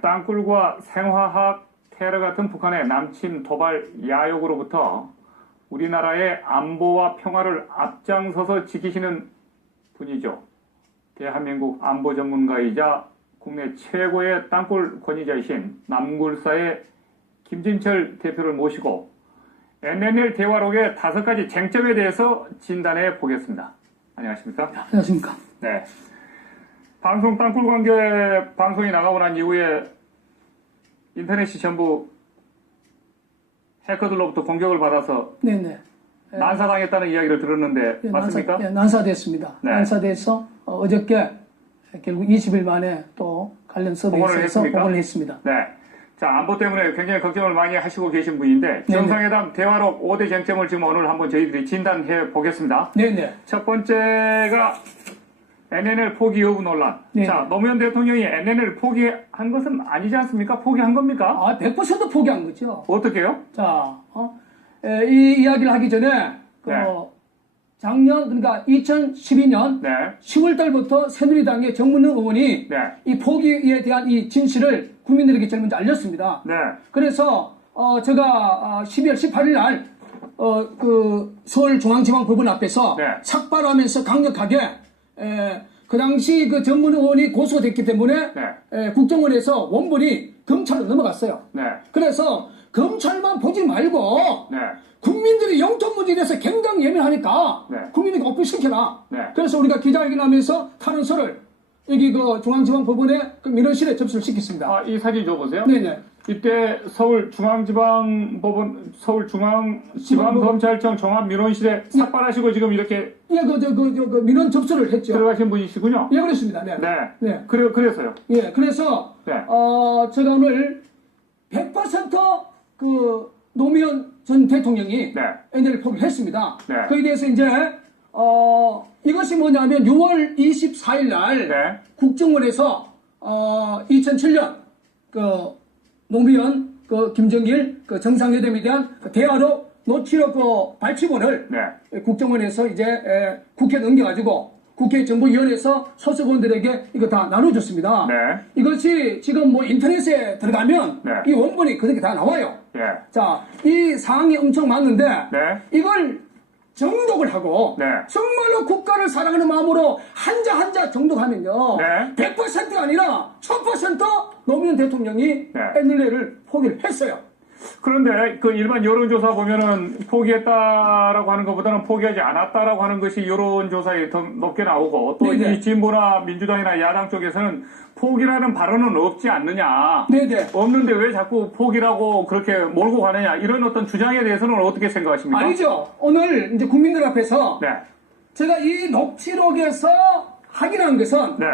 땅굴과 생화학 테러 같은 북한의 남침 도발 야욕으로부터 우리나라의 안보와 평화를 앞장서서 지키시는 분이죠. 대한민국 안보 전문가이자 국내 최고의 땅굴 권위자이신 남굴사의 김진철 대표를 모시고 NNL 대화록의 5가지 쟁점에 대해서 진단해 보겠습니다. 안녕하십니까? 안녕하십니까? 네. 방송 땅굴 관계 방송이 나가고 난 이후에 인터넷이 전부 해커들로부터 공격을 받아서 네네. 난사당했다는 이야기를 들었는데 맞습니까? 난사됐습니다. 네. 난사돼서 어저께 결국 20일 만에 또 관련 서버에서 복원을 했습니다. 네. 자, 안보 때문에 굉장히 걱정을 많이 하시고 계신 분인데 정상회담 대화록 5대 쟁점을 지금 오늘 한번 저희들이 진단해 보겠습니다. 네네. 첫 번째가 NNL 포기 여부 논란. 네네. 자, 노무현 대통령이 NNL 포기한 것은 아니지 않습니까? 포기한 겁니까? 100% 포기한 거죠. 어떻게요? 자, 이 이야기를 하기 전에 네. 작년 그러니까 2012년 네. 10월 달부터 새누리당의 정문능 의원이 네. 이 포기에 대한 이 진실을 국민들에게 제일 먼저 알렸습니다. 네. 그래서 제가 12월 18일 날 서울중앙지방법원 앞에서 네. 삭발하면서 강력하게 그 당시 그 정문능 의원이 고소됐기 때문에 네. 국정원에서 원본이 검찰로 넘어갔어요. 네. 그래서 검찰만 보지 말고 네. 국민들이 영통 문제에 대해서 굉장히 예민하니까 네. 국민에게 오픈시켜라. 네. 그래서 우리가 기자회견하면서 탄원서를 여기 그 중앙지방법원에 그 민원실에 접수를 시켰습니다. 이 사진 줘보세요. 네네. 이때 서울중앙지방법원, 서울중앙지방검찰청 종합민원실에 삭발하시고 지금 이렇게 예, 그 민원 접수를 했죠. 들어가신 분이시군요. 예, 그렇습니다. 네. 네. 네. 그래서요. 예, 그래서 네. 제가 오늘 100% 노무현 전 대통령이 네. NL을 포기를 했습니다. 네. 거기에 대해서 이제 이것이 뭐냐면 6월 24일 날 네. 국정원에서 2007년 그 노무현 그 김정일 그 정상회담에 대한 그 대화록 노치록 그 발표본을 네. 국정원에서 이제 국회에 넘겨가지고 국회 정보위원회에서 소속 의원들에게 이거 다 나눠줬습니다. 네. 이것이 지금 뭐 인터넷에 들어가면 네. 이 원본이 그렇게 다 나와요. 예. 자, 이 사항이 엄청 많은데 네. 이걸 정독을 하고 네. 정말로 국가를 사랑하는 마음으로 한자 한자 정독하면요. 네. 100%가 아니라 1000% 노무현 대통령이 네. NLL을 포기를 했어요. 그런데 그 일반 여론조사 보면은 포기했다라고 하는 것보다는 포기하지 않았다라고 하는 것이 여론조사에 더 높게 나오고 또 네네. 이 진보나 민주당이나 야당 쪽에서는 포기라는 발언은 없지 않느냐. 네네. 없는데 왜 자꾸 포기라고 그렇게 몰고 가느냐. 이런 어떤 주장에 대해서는 어떻게 생각하십니까? 아니죠. 오늘 이제 국민들 앞에서 네. 제가 이 녹취록에서 확인한 것은 네.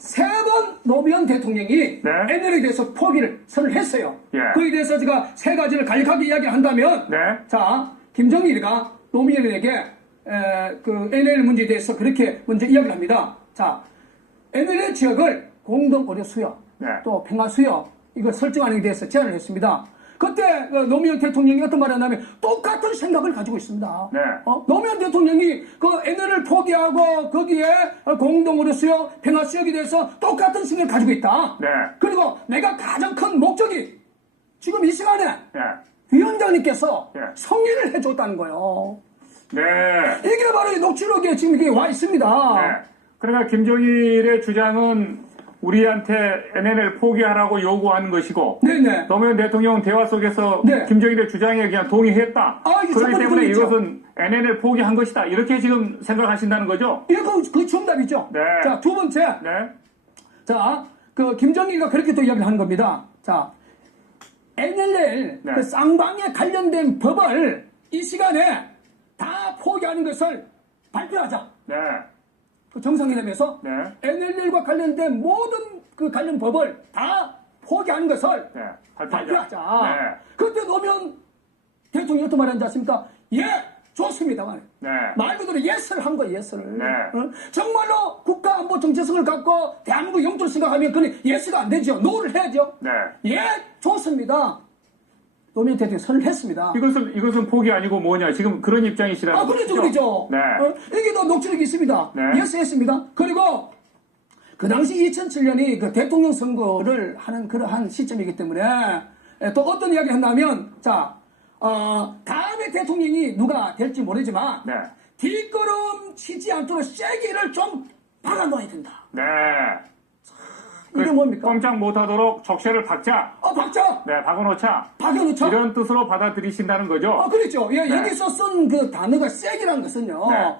3번 노무현 대통령이 네. NL에 대해서 포기를 선언했어요. 예. 그에 대해서 제가 3가지를 간략하게 이야기한다면 네. 자, 김정일이가 노무현에게 그 NL 문제에 대해서 그렇게 먼저 이야기를 합니다. 자, NL의 지역을 공동 의료 수요, 네. 또 평화 수요 이걸 설정하는 데 대해서 제안을 했습니다. 그때 노무현 대통령이 어떤 말을 하냐면 똑같은 생각을 가지고 있습니다. 네. 노무현 대통령이 그 NL을 포기하고 거기에 공동 의료 수요, 평화 수역에 대해서 똑같은 생각을 가지고 있다. 네. 그리고 내가 가장 큰 목적이 지금 이 시간에 네. 위원장님께서 네. 성의를 해줬다는 거예요. 네. 이게 바로 이 녹취록에 지금 이게 와 있습니다. 네. 그러니까 김정일의 주장은 우리한테 NNL 포기하라고 요구하는 것이고 네네. 노무현 대통령은 대화 속에서 네. 김정일의 주장에 그냥 동의했다. 이게 그렇기 때문에 그렇죠. 이것은 NNL 포기한 것이다. 이렇게 지금 생각하신다는 거죠? 그 정답이죠. 네. 자, 두 번째. 네. 자, 그 김정일이가 그렇게 또 이야기를 하는 겁니다. 자, NLL 네. 그 쌍방에 관련된 법을 이 시간에 다 포기하는 것을 발표하자. 네. 그 정상회담에서 네. NLL과 관련된 모든 그 관련 법을 다 포기하는 것을 네. 발표하자. 네. 그때 노무현 대통령이 어떤 말하는지 아십니까? 예, 좋습니다. 네. 말 그대로 예스를 한 거예요, 예스를. 네. 정말로 국가안보 정체성을 갖고 대한민국 영토를 생각하면 그는 예스가 안 되죠. 노를 해야죠. 네. 예, 좋습니다. 노무현 대통령이 선을 했습니다. 이것은 포기 아니고 뭐냐. 지금 그런 입장이시라는 그렇죠, 거죠? 그렇죠. 네. 이게 또 녹취록이 있습니다. 네. 예스 했습니다. 그리고 그 당시 2007년이 그 대통령 선거를 하는 그러한 시점이기 때문에 또 어떤 이야기를 한다면 자, 다음에 대통령이 누가 될지 모르지만 네. 뒷걸음 치지 않도록 쐐기를 좀 박아놔야 된다. 네. 이게 뭡니까? 꼼짝 못하도록 적셔를 박자. 박자! 네, 박아놓자. 박아놓자. 이런 뜻으로 받아들이신다는 거죠. 그렇죠. 예, 네. 여기서 쓴 그 단어가 쐐기라는 것은요. 네.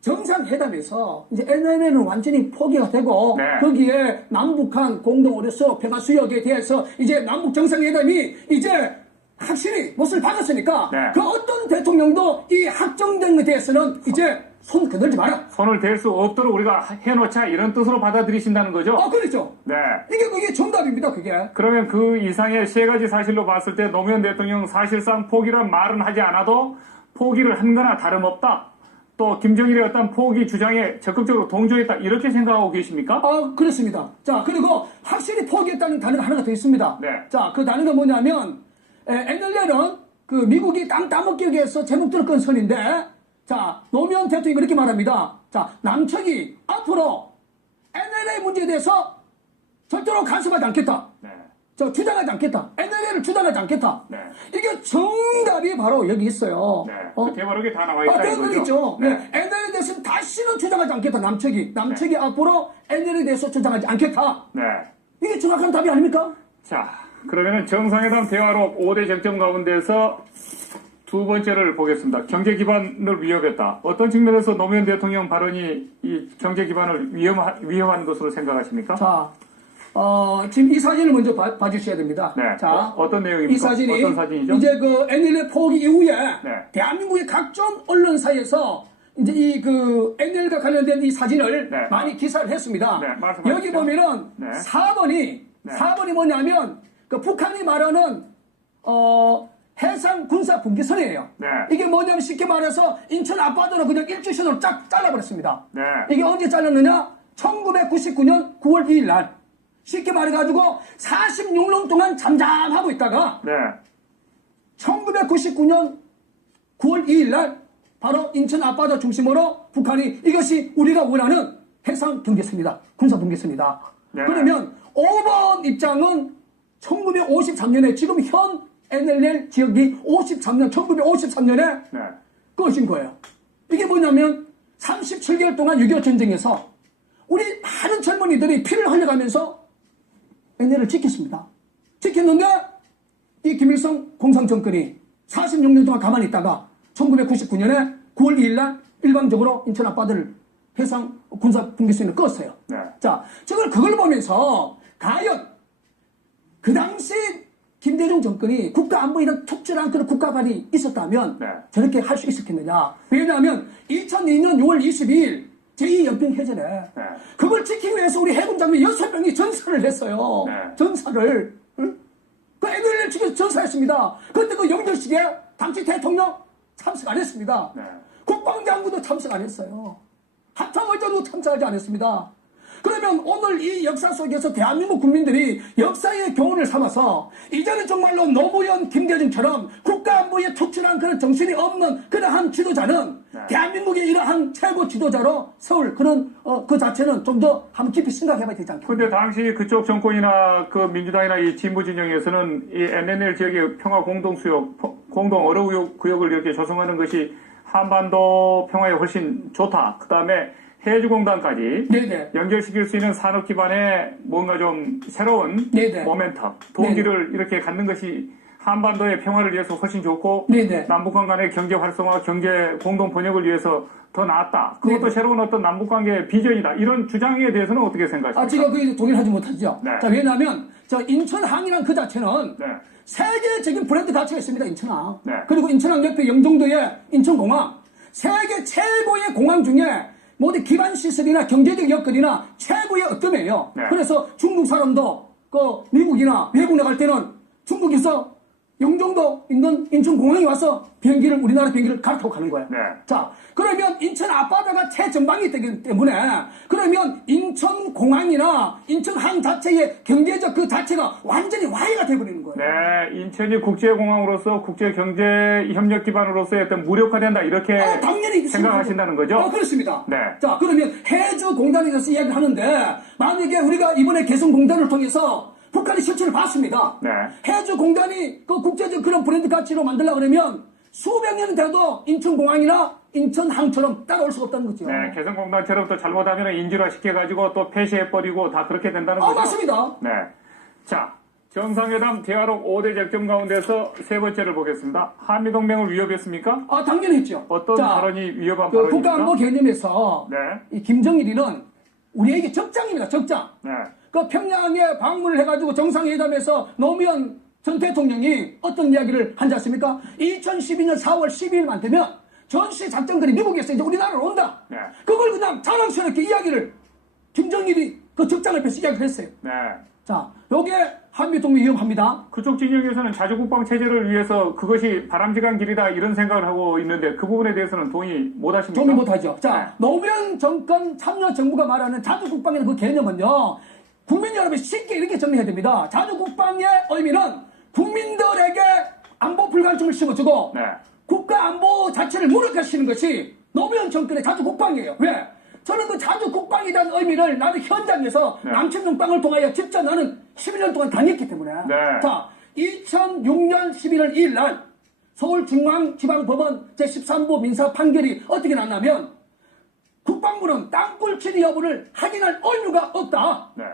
정상회담에서 이제 NLL은 완전히 포기가 되고 네. 거기에 남북한 공동어뢰소 평화수역에 대해서 이제 남북 정상회담이 이제 확실히 못을 박았으니까 네. 그 어떤 대통령도 이 확정된 것에 대해서는 이제 손 거들지 마라. 손을 댈 수 없도록 우리가 해놓자 이런 뜻으로 받아들이신다는 거죠. 그렇죠. 네. 그게 정답입니다. 그게. 그러면 그 이상의 세 가지 사실로 봤을 때 노무현 대통령 사실상 포기란 말은 하지 않아도 포기를 한 거나 다름없다. 또 김정일의 어떤 포기 주장에 적극적으로 동조했다. 이렇게 생각하고 계십니까? 그렇습니다. 자, 그리고 확실히 포기했다는 단어가 하나가 더 있습니다. 네. 자, 그 단어가 뭐냐면 NLL은 그 미국이 땅 따먹기 위해서 제목 들었건 선인데 자, 노무현 대통령이 그렇게 말합니다. 자, 남측이 앞으로 NLL 문제에 대해서 절대로 간섭하지 않겠다. 네. 주장하지 않겠다. NLL을 주장하지 않겠다. 네. 이게 정답이 바로 여기 있어요. 네. 그 대화록에 다 나와 있다 대화록이 이거죠. 있죠. 네. NLL에 대해서는 다시는 주장하지 않겠다. 남측이 앞으로 NLL에 대해서 주장하지 않겠다. 네. 이게 정확한 답이 아닙니까? 자, 그러면은 정상회담 대화록 5대 쟁점 가운데서 두 번째를 보겠습니다. 경제 기반을 위협했다. 어떤 측면에서 노무현 대통령 발언이 이 경제 기반을 위협한 것으로 생각하십니까? 자, 지금 이 사진을 먼저 봐주셔야 됩니다. 네. 자, 어떤 내용입니까? 이 사진이 어떤 사진이죠? 이제 그 NLL 포기 이후에 네. 대한민국의 각종 언론사에서 이제 이 그 NLL과 관련된 이 사진을 네. 많이 기사를 했습니다. 네, 말씀하십시오. 여기 보면은 네. 4번이 뭐냐면 그 북한이 말하는 해상 군사 분계선이에요. 네. 이게 뭐냐면 쉽게 말해서 인천 앞바다로 그냥 일주선으로 쫙 잘라버렸습니다. 네. 이게 언제 잘랐느냐? 1999년 9월 2일 날. 쉽게 말해가지고 46년 동안 잠잠하고 있다가 네. 1999년 9월 2일 날 바로 인천 앞바다 중심으로 북한이 이것이 우리가 원하는 해상 경계선이다. 군사 분계선이다. 네. 그러면 5번 입장은 1953년에 지금 현 NLL 지역이 1953년에 네. 꺼진 거예요. 이게 뭐냐면 37개월 동안 6.25 전쟁에서 우리 많은 젊은이들이 피를 흘려가면서 NLL을 지켰습니다. 지켰는데 이 김일성 공산정권이 46년 동안 가만히 있다가 1999년에 9월 2일 날 일방적으로 인천 앞바다를 해상 군사 분계선을 껐어요. 네. 자, 그걸 보면서 과연 그 당시 김대중 정권이 국가안보에 대한 특출한 그런 국가관이 있었다면 네. 저렇게 할 수 있었겠느냐. 왜냐하면 2002년 6월 22일 제2연평해전에 네. 그걸 지키기 위해서 우리 해군 장병 6명이 전사를 했어요. 네. 전사를. 응? 그 NLL 측에서 전사했습니다. 그때 그 영절식에 당시 대통령 참석 안 했습니다. 네. 국방장관도 참석 안 했어요. 합참의장도 참석하지 않았습니다. 그러면 오늘 이 역사 속에서 대한민국 국민들이 역사의 교훈을 삼아서 이제는 정말로 노무현, 김대중처럼 국가안보에 특출한 그런 정신이 없는 그러한 지도자는 네. 대한민국의 이러한 최고 지도자로 세울 그런 그 자체는 좀 더 한번 깊이 생각해봐야 되지 않겠습니까? 근데 당시 그쪽 정권이나 그 민주당이나 이 진보 진영에서는 이 NLL 지역의 평화 공동수역, 공동 어뢰구역을 이렇게 조성하는 것이 한반도 평화에 훨씬 좋다. 그 다음에 해주공단까지 네네. 연결시킬 수 있는 산업 기반의 뭔가 좀 새로운 네네. 모멘텀, 동기를 이렇게 갖는 것이 한반도의 평화를 위해서 훨씬 좋고 네네. 남북한 간의 경제 활성화, 경제 공동 번역을 위해서 더 낫다. 그것도 네네. 새로운 어떤 남북관계의 비전이다. 이런 주장에 대해서는 어떻게 생각하십니까? 제가 그 동의하지 못하죠. 네. 자, 왜냐하면 저 인천항이란 그 자체는 네. 세계적인 브랜드 가치가 있습니다. 인천항. 네. 그리고 인천항 옆에 영종도의 인천공항. 세계 최고의 공항 중에 모두 기반 시설이나 경제적 여건이나 최고의 어뜸이에요. 네. 그래서 중국 사람도 그 미국이나 외국 나갈 때는 중국에서 영종도 있는 인천공항에 와서 우리나라 비행기를 갈아타고 가는 거예요. 네. 자, 그러면 인천 앞바다가 최전방이 되기 때문에 그러면 인천공항이나 인천항 자체의 경제적 그 자체가 완전히 와해가 돼버리는 거예요. 네, 인천이 국제공항으로서 국제경제협력 기반으로서의 어떤 무력화된다 이렇게 당연히 생각하신다는 거죠? 그렇습니다. 네. 자, 그러면 해주공단에 대해서 이야기를 하는데 만약에 우리가 이번에 개성공단을 통해서 북한의 실체를 봤습니다. 네. 해주공단이 그 국제적 그런 브랜드 가치로 만들려고 그러면 수백 년 돼도 인천공항이나 인천항처럼 따라올 수가 없다는 거죠. 네, 개성공단처럼 또 잘못하면 인질화 시켜가지고 또 폐쇄해버리고 다 그렇게 된다는 거죠? 맞습니다. 네. 자, 정상회담 대화록 5대 쟁점 가운데서 세 번째를 보겠습니다. 한미동맹을 위협했습니까? 당연히 했죠. 어떤 발언이 위협한 그 발언입니까? 국가안보 개념에서 네. 이 김정일이는 우리에게 적장입니다. 적장. 네. 그 평양에 방문을 해가지고 정상회담에서 노무현 전 대통령이 어떤 이야기를 한지 아십니까? 2012년 4월 12일만 되면 전시 작전들이 미국에서 이제 우리나라로 온다. 네. 그걸 그냥 자랑스럽게 이야기를 김정일이 그 적장 앞에서 이야기를 했어요. 네. 자, 요게 한미동맹 위험합니다. 그쪽 진영에서는 자주국방 체제를 위해서 그것이 바람직한 길이다 이런 생각을 하고 있는데 그 부분에 대해서는 동의 못 하십니까? 동의 못하죠. 자, 네. 노무현 정권 참여 정부가 말하는 자주국방의 그 개념은요, 국민 여러분이 쉽게 이렇게 정리해야 됩니다. 자주국방의 의미는 국민들에게 안보 불가능성을 심어주고 네. 국가 안보 자체를 무력화시키는 것이 노무현 정권의 자주국방이에요. 왜? 저는 그 자주국방이라는 의미를 나도 현장에서 네. 남천동방을 통하여 직접 나는 11년 동안 다녔기 때문에. 네. 자, 2006년 11월 2일 날 서울중앙지방법원 제13부 민사 판결이 어떻게 났냐면 국방부는 땅굴 진위 여부를 확인할 의무가 없다. 네.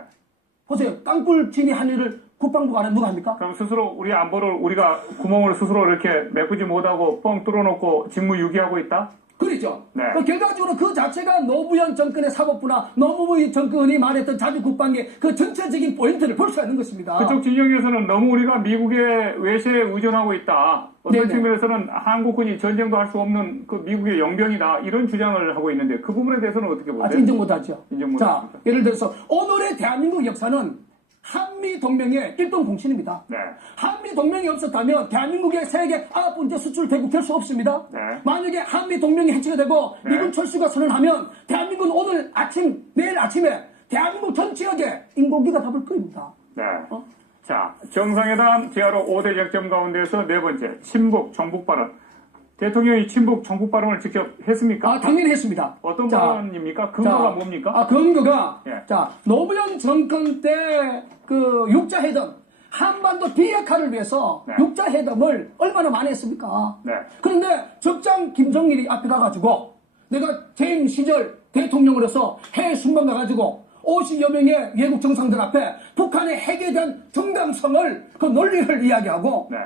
보세요. 땅굴 진위 한일을 국방부가 안 하면 누가 합니까? 그럼 스스로 우리 안보를 우리가 구멍을 스스로 이렇게 메꾸지 못하고 뻥 뚫어놓고 직무유기하고 있다? 그렇죠. 네. 결과적으로 그 자체가 노무현 정권의 사법부나 노무현 정권이 말했던 자주국방의 그 전체적인 포인트를 볼 수가 있는 것입니다. 그쪽 진영에서는 너무 우리가 미국의 외세에 의존하고 있다. 어떤 네네. 측면에서는 한국군이 전쟁도 할 수 없는 그 미국의 영병이다. 이런 주장을 하고 있는데 그 부분에 대해서는 어떻게 보세요? 아직 인정 못하죠. 인정 자, 못합니까? 예를 들어서 오늘의 대한민국 역사는 한미동맹의 일동공신입니다. 네. 한미동맹이 없었다면 대한민국의 세계 9번째 수출 대국 될 수 없습니다. 네. 만약에 한미동맹이 해체가 되고 네. 미군 철수가 선언하면 대한민국은 오늘 아침, 내일 아침에 대한민국 전 지역에 인공기가 답을 겁니다. 네. 자, 정상회담 대화로 5대 쟁점 가운데서 네 번째, 친북, 정북 발언. 대통령이 친북, 정북 발언을 직접 했습니까? 당연히 했습니다. 어떤 자, 발언입니까? 근거가 뭡니까? 근거가, 예. 자, 노무현 정권 때 그 육자회담, 한반도 비핵화를 위해서 네. 육자회담을 얼마나 많이 했습니까? 네. 그런데 적장 김정일이 앞에 가가지고 내가 재임 시절 대통령으로서 해외 순방 가가지고 50여 명의 외국 정상들 앞에 북한의 핵에 대한 정당성을 그 논리를 이야기하고 네.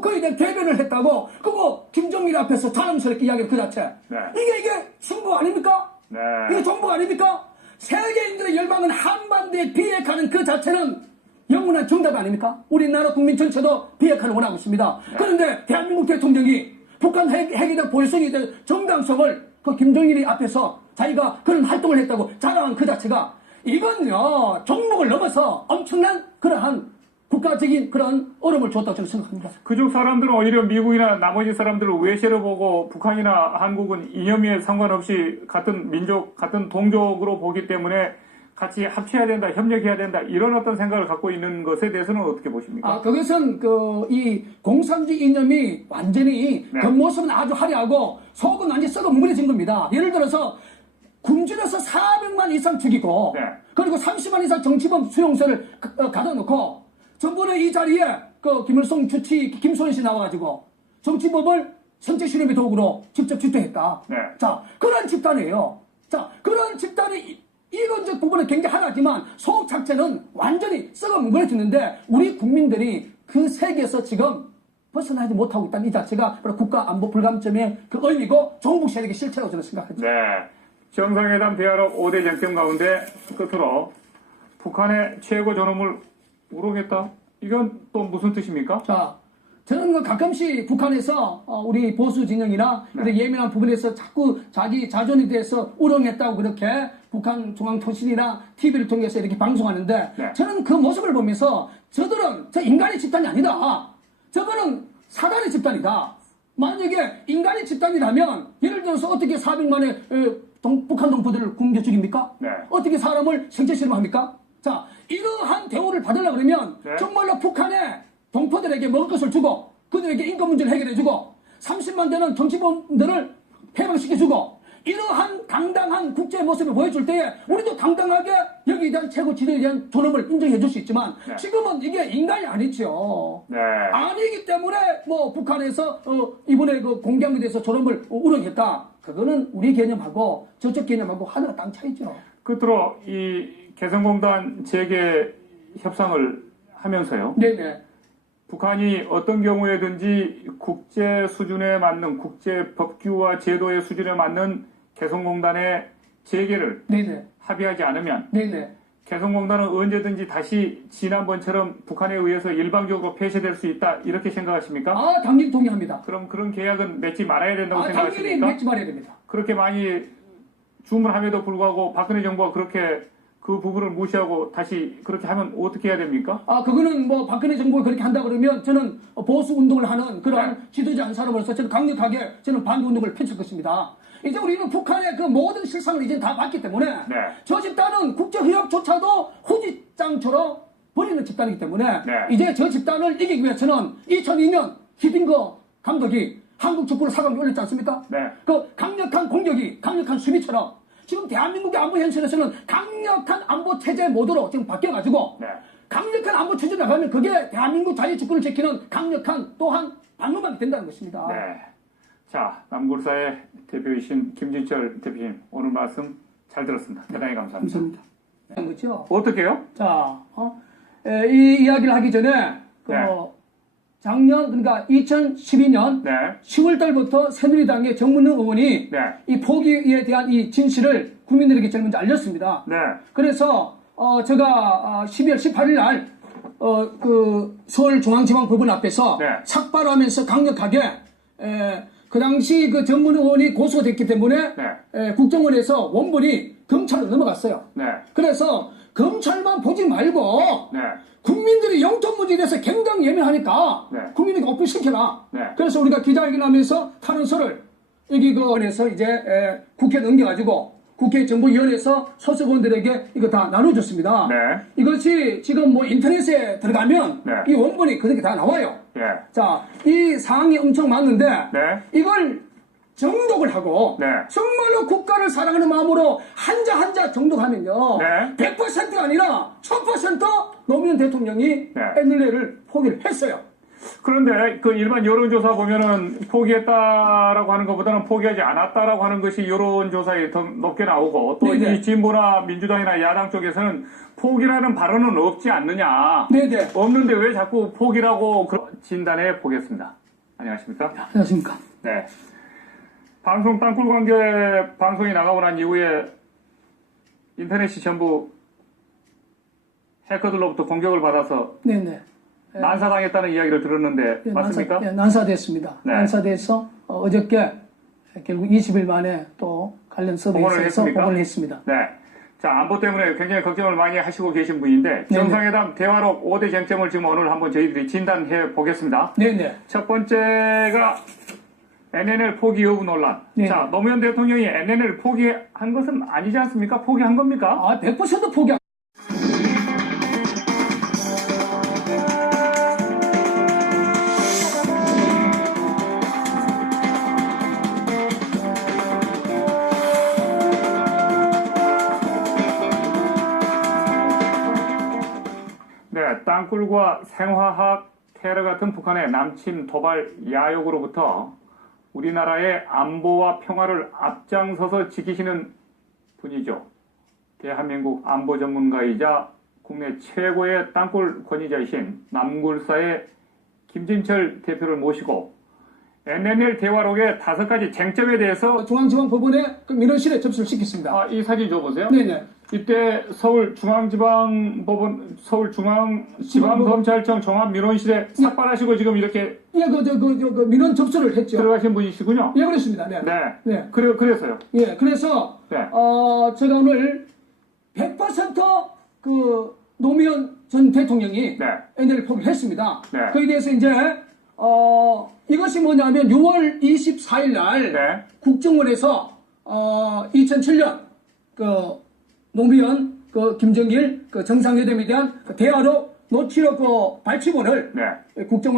그에 대한 대변을 했다고 그거 김정일 앞에서 자랑스럽게 이야기한 그 자체 네. 이게 정부 아닙니까? 네. 이게 정부 아닙니까? 세계인들의 열망은 한반도에 비핵화는 그 자체는 영원한 정답 아닙니까? 우리나라 국민 전체도 비핵화를 원하고 있습니다. 그런데 대한민국 대통령이 북한 핵에 대한 보유성에 대한 정당성을 그 김정일이 앞에서 자기가 그런 활동을 했다고 자랑한 그 자체가 이건요 종목을 넘어서 엄청난 그러한 국가적인 그런 어려움을 줬다고 저는 생각합니다. 그쪽 사람들은 오히려 미국이나 나머지 사람들을 외세로 보고 북한이나 한국은 이념에 상관없이 같은 민족, 같은 동족으로 보기 때문에 같이 합쳐야 된다, 협력해야 된다, 이런 어떤 생각을 갖고 있는 것에 대해서는 어떻게 보십니까? 그것은 이 공산주의 이념이 완전히 네. 겉모습은 아주 화려하고 속은 완전히 썩어 뭉그러진 겁니다. 예를 들어서 굶주려서 400만 이상 죽이고 네. 그리고 30만 이상 정치범 수용소를 가둬놓고 전번에 이 자리에 그 김일성 주치 김소연 씨 나와가지고 정치범을 성적실험의 도구로 직접 집도했다. 네. 자, 그런 집단이에요. 자, 그런 집단이 이론적 부분은 굉장히 하나지만 속 자체는 완전히 썩어 뭉그러지는데 우리 국민들이 그 세계에서 지금 벗어나지 못하고 있다는 이 자체가 바로 국가 안보 불감점의 그 의미고 종북 세력의 실체라고 저는 생각하죠. 네. 정상회담 대화록 5대 쟁점 가운데 끝으로 북한의 최고 존엄을 우롱했다? 이건 또 무슨 뜻입니까? 자, 저는 그 가끔씩 북한에서 우리 보수 진영이나 이런 예민한 부분에서 자꾸 자기 자존에 대해서 우롱했다고 그렇게 북한 중앙통신이나 TV를 통해서 이렇게 방송하는데 네. 저는 그 모습을 보면서 저들은 저 인간의 집단이 아니다. 저거는 사단의 집단이다. 만약에 인간의 집단이라면 예를 들어서 어떻게 400만의 북한 동포들을 굶겨 죽입니까? 네. 어떻게 사람을 생체 실험합니까? 자, 이러한 대우를 받으려고 그러면 네. 정말로 북한의 동포들에게 먹을 것을 주고 그들에게 인권 문제를 해결해주고 30만 되는 정치범들을 해방시켜주고 이러한 당당한 국제의 모습을 보여줄 때에 우리도 당당하게 여기에 대한 최고 지도에 대한 존엄을 인정해 줄 수 있지만 네. 지금은 이게 인간이 아니죠. 네. 아니기 때문에 뭐 북한에서 이번에 그 공개한 대해서 존엄을 우려했다. 그거는 우리 개념하고 저쪽 개념하고 하늘과 땅 차이죠. 끝으로 이 개성공단 재개 협상을 하면서요. 네네. 북한이 어떤 경우에든지 국제 수준에 맞는 국제 법규와 제도의 수준에 맞는 개성공단의 재개를 네네. 합의하지 않으면 네네. 개성공단은 언제든지 다시 지난번처럼 북한에 의해서 일방적으로 폐쇄될 수 있다 이렇게 생각하십니까? 아, 당연히 동의합니다. 그럼 그런 계약은 맺지 말아야 된다고 당연히 생각하십니까? 맺지 말아야 됩니다. 그렇게 많이 주문함에도 불구하고 박근혜 정부가 그렇게 그 부분을 무시하고 다시 그렇게 하면 어떻게 해야 됩니까? 아, 그거는 뭐 박근혜 정부가 그렇게 한다 그러면 저는 보수 운동을 하는 그러한 네. 지도자 사람으로서 저는 강력하게 저는 반대 운동을 펼칠 것입니다. 이제 우리는 북한의 그 모든 실상을 이제 다 봤기 때문에 네. 저 집단은 국제협약조차도 후지장처럼 버리는 집단이기 때문에 네. 이제 저 집단을 이기기 위해서는 2002년 히딩거 감독이 한국 족구를 4강에 올렸지 않습니까? 네. 그 강력한 공격이 강력한 수비처럼 지금 대한민국의 안보 현실에서는 강력한 안보 체제 모드로 지금 바뀌어가지고 네. 강력한 안보 체제로 나가면 그게 대한민국 자유주권을 지키는 강력한 또한 방어막이 된다는 것입니다. 네. 자, 남굴사의 대표이신 김진철 대표님 오늘 말씀 잘 들었습니다. 대단히 감사합니다. 감사합니다. 그렇죠. 어떻게요? 자, 이 이야기를 하기 전에 그 네. 작년 그러니까 2012년 네. 10월 달부터 새누리당의 정문능 의원이 네. 이 포기에 대한 이 진실을 국민들에게 제일 먼저 알렸습니다. 네. 그래서 제가 12월 18일 날 그 서울중앙지방법원 앞에서 네. 삭발하면서 강력하게 그 당시 그 정문능 의원이 고소가 됐기 때문에 네. 국정원에서 원본이 검찰로 넘어갔어요. 네. 그래서 검찰만 보지 말고 네. 국민들이 영통 문제에 대해서 굉장히 예민하니까 네. 국민에게 어필시켜라. 네. 그래서 우리가 기자회견하면서 탄원서를 여기 그 원에서 이제 국회에 넘겨가지고 국회 정보위원회에서 소속원들에게 이거 다 나눠줬습니다. 네. 이것이 지금 뭐 인터넷에 들어가면 네. 이 원본이 그렇게 다 나와요. 예. 자, 이 사항이 엄청 많은데 네. 이걸 정독을 하고 네. 정말로 국가를 사랑하는 마음으로 한자 한자 정독하면요. 네. 100%가 아니라 1000% 노무현 대통령이 네. NLL을 포기를 했어요. 그런데 그 일반 여론조사 보면은 포기했다라고 하는 것보다는 포기하지 않았다라고 하는 것이 여론조사에 더 높게 나오고 또 네네. 이 진보나 민주당이나 야당 쪽에서는 포기라는 발언은 없지 않느냐. 네네. 없는데 왜 자꾸 포기라고 진단해 보겠습니다. 안녕하십니까? 안녕하십니까. 네. 방송 땅굴 관계 방송이 나가고 난 이후에 인터넷이 전부 해커들로부터 공격을 받아서 네네. 난사당했다는 이야기를 들었는데 맞습니까? 난사됐습니다. 네. 난사돼서 어저께 결국 20일 만에 또 관련 서버에서 했습니까? 복원을 했습니다. 네. 자, 안보 때문에 굉장히 걱정을 많이 하시고 계신 분인데 정상회담 대화록 5대 쟁점을 지금 오늘 한번 저희들이 진단해 보겠습니다. 네네. 첫 번째가 NNL 포기 여부 논란. 네. 자, 노무현 대통령이 NNL 포기한 것은 아니지 않습니까? 포기한 겁니까? 아, 100% 포기. 네, 땅굴과 생화학 테러 같은 북한의 남침 도발 야욕으로부터 우리나라의 안보와 평화를 앞장서서 지키시는 분이죠. 대한민국 안보 전문가이자 국내 최고의 땅굴 권위자이신 남굴사의 김진철 대표를 모시고 NNL 대화록의 5가지 쟁점에 대해서 중앙지방법원에 그 민원실에 접수를 시켰습니다. 이 사진 줘보세요. 네네. 이때 서울중앙지방법원, 서울중앙지방검찰청 종합민원실에 삭발하시고 지금 이렇게 예, 그 민원 접수를 했죠. 들어가신 분이시군요. 예, 그렇습니다. 네. 네. 네. 그래서요. 예, 그래서, 네. 제가 오늘 100% 그 노무현 전 대통령이 네. NLL 포기를 했습니다. 네. 거기에 대해서 이제, 이것이 뭐냐면 6월 24일 날 네. 국정원에서 2007년 그 노무현 그 김정일 그 정상회담에 대한 그 대화로 노치록 그 발치본을 네. 국정원